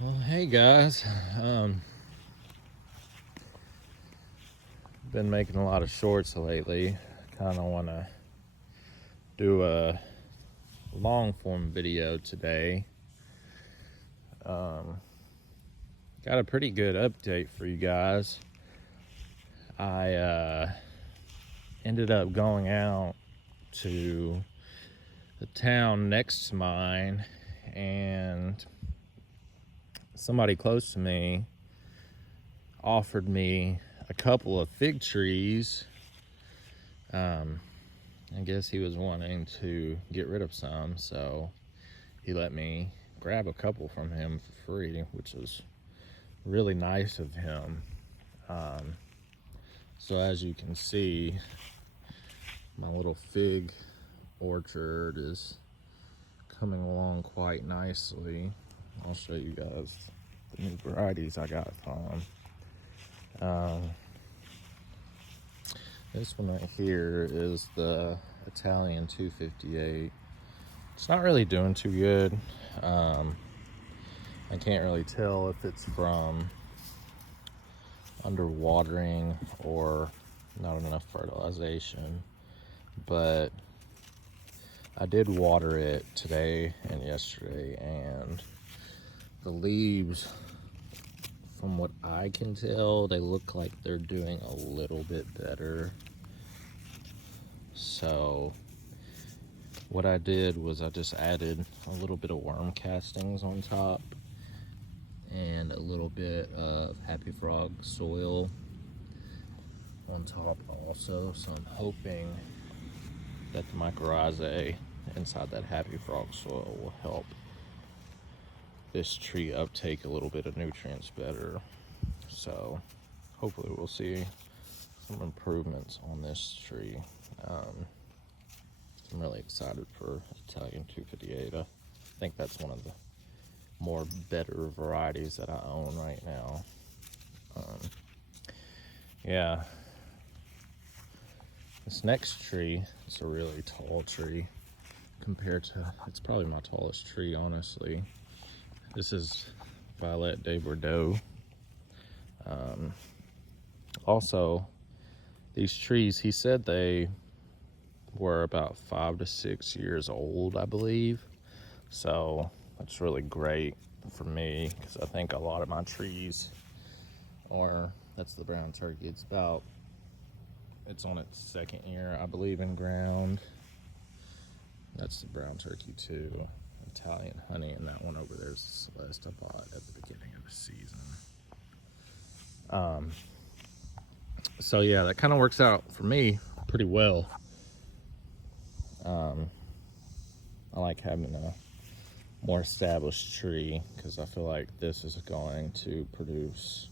Well, hey guys, been making a lot of shorts lately. Kind of want to do a long form video today. Got a pretty good update for you guys. I ended up going out to the town next to mine, and somebody close to me offered me a couple of fig trees. I guess he was wanting to get rid of some, so he let me grab a couple from him for free, which was really nice of him. So as you can see, my little fig orchard is coming along quite nicely. I'll show you guys the new varieties I got from him. This one right here is the Italian 258. It's not really doing too good. I can't really tell if it's from underwatering or not enough fertilization, but I did water it today and yesterday, and the leaves, from what I can tell, they look like they're doing a little bit better. So what I did was I just added a little bit of worm castings on top and a little bit of Happy Frog soil on top also. So I'm hoping that the mycorrhizae inside that Happy Frog soil will help this tree uptake a little bit of nutrients better. So hopefully we'll see some improvements on this tree. I'm really excited for Italian 258. I think that's one of the more better varieties that I own right now. Yeah, this next tree is a really tall tree compared to, it's probably my tallest tree, honestly. This is Violet de Bordeaux. Also, these trees, he said they were about 5 to 6 years old, I believe. So that's really great for me, because I think a lot of my trees are, that's the brown turkey. It's on its second year, I believe, in ground. That's the brown turkey too. Italian honey, and that one over there is the Celeste I bought at the beginning of the season. So yeah, that kind of works out for me pretty well. I like having a more established tree because I feel like this is going to produce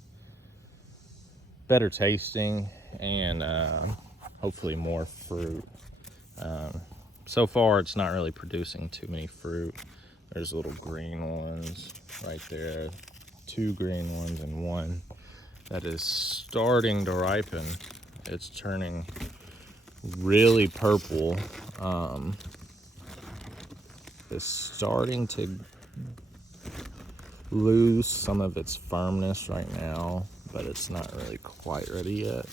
better tasting and hopefully more fruit. So far it's not really producing too many fruit. There's little green ones right there, 2 green ones and one that is starting to ripen. It's turning really purple. It's starting to lose some of its firmness right now, but it's not really quite ready yet.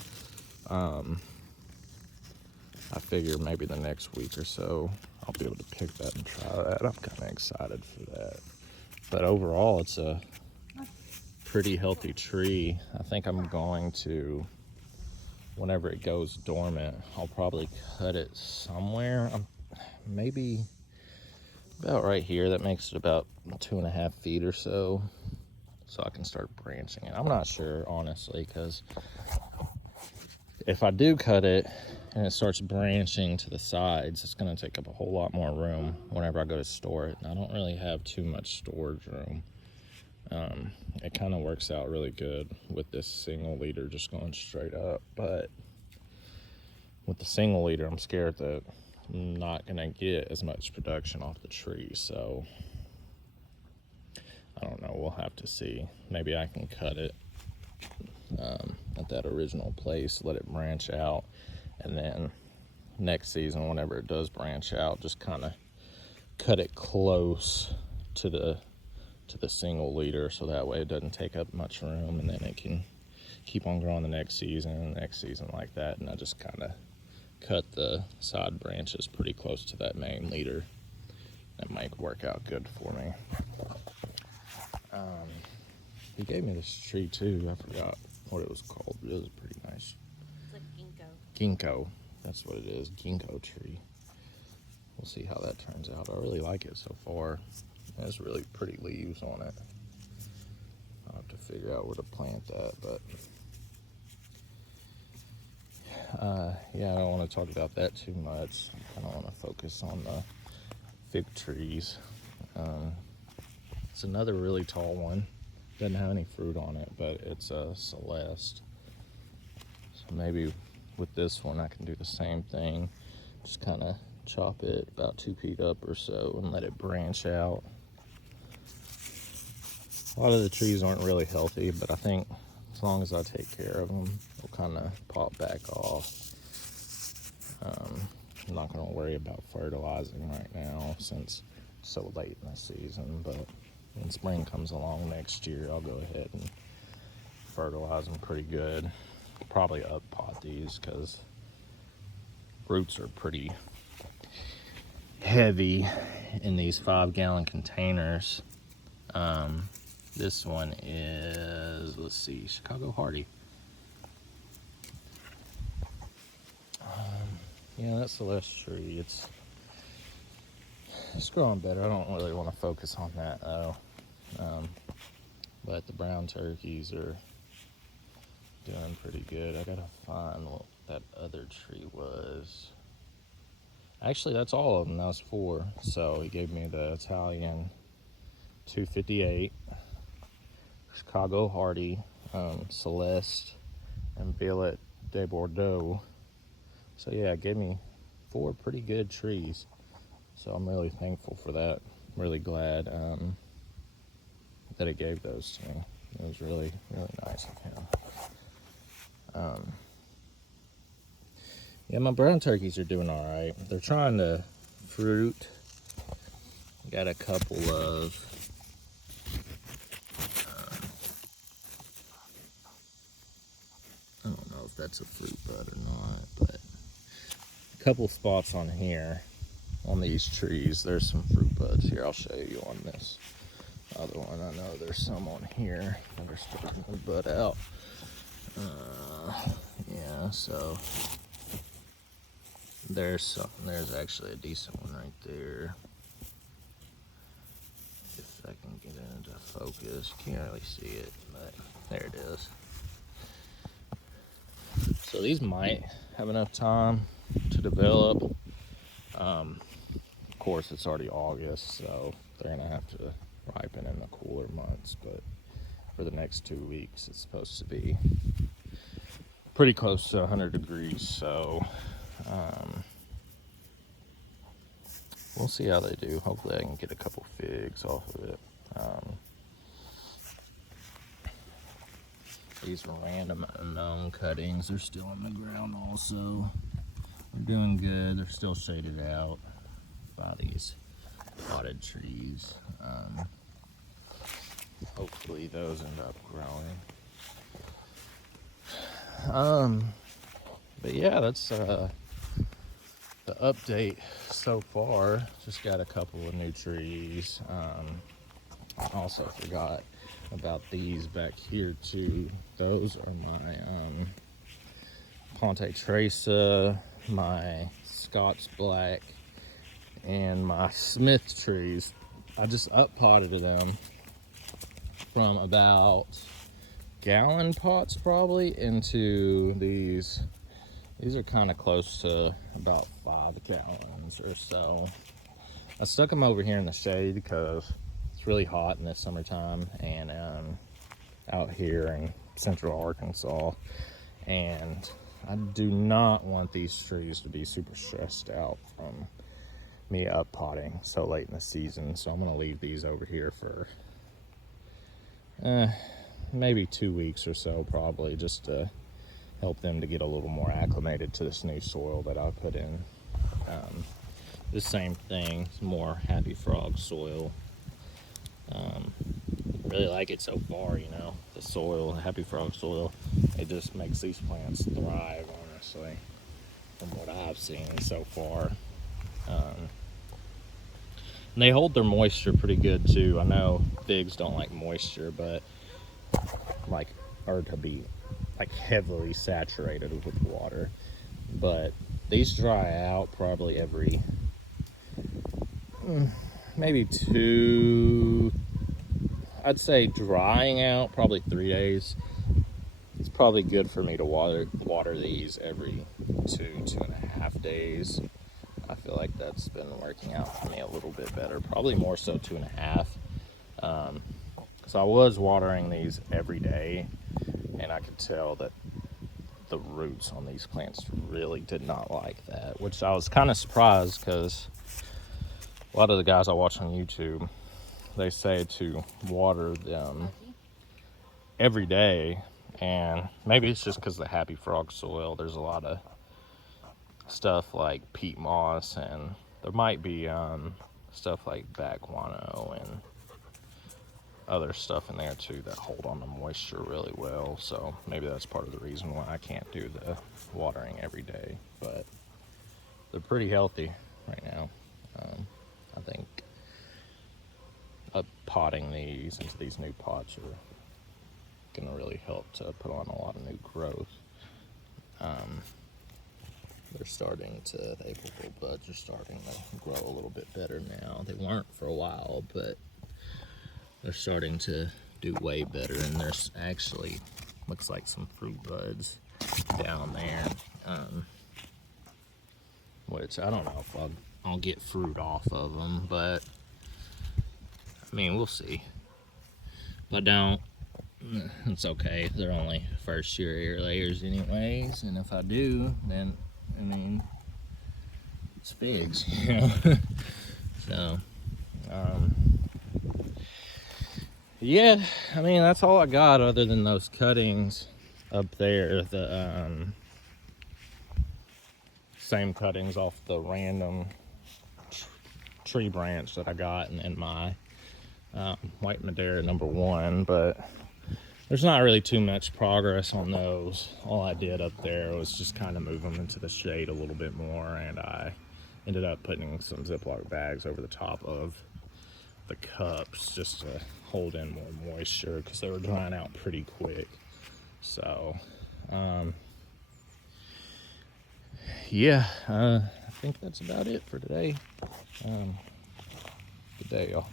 I figure maybe the next week or so I'll be able to pick that and try that. I'm kind of excited for that. But overall, it's a pretty healthy tree. I think I'm going to, whenever it goes dormant, I'll probably cut it somewhere. Maybe about right here. That makes it about 2.5 feet or so I can start branching it. I'm not sure, honestly, because if I do cut it and it starts branching to the sides, it's going to take up a whole lot more room whenever I go to store it. And I don't really have too much storage room. It kind of works out really good with this single leader just going straight up, but with the single leader, I'm scared that I'm not going to get as much production off the tree. So I don't know, we'll have to see. Maybe I can cut it at that original place, let it branch out, and then next season, whenever it does branch out, just kind of cut it close to the to the single leader, so that way it doesn't take up much room, and then it can keep on growing the next season and the next season like that. And I just kind of cut the side branches pretty close to that main leader. That might work out good for me. He gave me this tree too. I forgot what it was called, but it was pretty nice. It's like ginkgo. Ginkgo, that's what it is, ginkgo tree. We'll see how that turns out. I really like it so far. It has really pretty leaves on it. I'll have to figure out where to plant that, but yeah, I don't want to talk about that too much. I kind of want to focus on the fig trees. It's another really tall one. Doesn't have any fruit on it, but it's a Celeste. So maybe with this one I can do the same thing. Just kind of chop it about 2 feet up or so and let it branch out. A lot of the trees aren't really healthy, but I think as long as I take care of them, they'll kind of pop back off. I'm not going to worry about fertilizing right now since it's so late in the season, but when spring comes along next year, I'll go ahead and fertilize them pretty good. Probably up pot these because roots are pretty heavy in these 5-gallon containers. This one is, let's see, Chicago Hardy. Yeah, that Celeste tree, it's growing better. I don't really want to focus on that though. But the brown turkeys are doing pretty good. I gotta find what that other tree was. Actually, that's all of them. That was 4. So he gave me the Italian 258, Chicago Hardy, Celeste, and Violet de Bordeaux. So yeah, it gave me 4 pretty good trees. So I'm really thankful for that. I'm really glad that it gave those to me. It was really, really nice of him. Yeah, my brown turkeys are doing all right. They're trying to fruit. Got a couple of I don't know if that's a fruit bud or not, but a couple spots on here on these trees, there's some fruit buds here. I'll show you on this other one. I know there's some on here that are starting to bud out. Yeah, so there's actually a decent one right there. If I can get it into focus, can't really see it, but there it is. So these might have enough time to develop. Of course, it's already August, so they're gonna have to ripen in the cooler months, but for the next 2 weeks, it's supposed to be pretty close to 100 degrees, so we'll see how they do. Hopefully I can get a couple figs off of it. These random unknown cuttings, they're still on the ground also. They're doing good. They're still shaded out by these potted trees. Hopefully those end up growing. But yeah, that's the update so far. Just got a couple of new trees. I also forgot about these back here too. Those are my Ponte Tresa, my Scots Black, and my Smith trees. I just up potted them from about gallon pots probably into these. These are kind of close to about 5 gallons or so. I stuck them over here in the shade because it's really hot in the summertime and out here in central Arkansas, and I do not want these trees to be super stressed out from me up potting so late in the season. So I'm gonna leave these over here for maybe 2 weeks or so, probably, just to help them to get a little more acclimated to this new soil that I put in. The same thing, more Happy Frog soil. really like it so far, you know. The soil, the Happy Frog soil, it just makes these plants thrive, honestly, from what I've seen so far. And they hold their moisture pretty good too. I know figs don't like moisture, but like, or to be like heavily saturated with water. But these dry out probably every maybe two, I'd say drying out probably 3 days. It's probably good for me to water these every 2.5 days. I feel like that's been working out for me a little bit better, probably more so 2.5. So I was watering these every day, and I could tell that the roots on these plants really did not like that, which I was kind of surprised, because a lot of the guys I watch on YouTube, they say to water them every day, and maybe it's just because the Happy Frog soil, there's a lot of stuff like peat moss, and there might be stuff like bat guano and other stuff in there too that hold on to moisture really well. So maybe that's part of the reason why I can't do the watering every day, but they're pretty healthy right now. I think potting these into these new pots are gonna really help to put on a lot of new growth. They're starting to, the April buds are starting to grow a little bit better now. They weren't for a while, but they're starting to do way better, and there's actually looks like some fruit buds down there, which I don't know if I'll get fruit off of them, but I mean, we'll see. If I don't, it's okay. They're only first year layers anyways, and if I do, then I mean, it's figs, you know. So yeah, I mean, that's all I got other than those cuttings up there. The same cuttings off the random tree branch that I got in my white Madeira #1, but there's not really too much progress on those. All I did up there was just kind of move them into the shade a little bit more, and I ended up putting some Ziploc bags over the top of the cups just to hold in more moisture, because they were drying out pretty quick. So yeah, I think that's about it for today. Good day, y'all.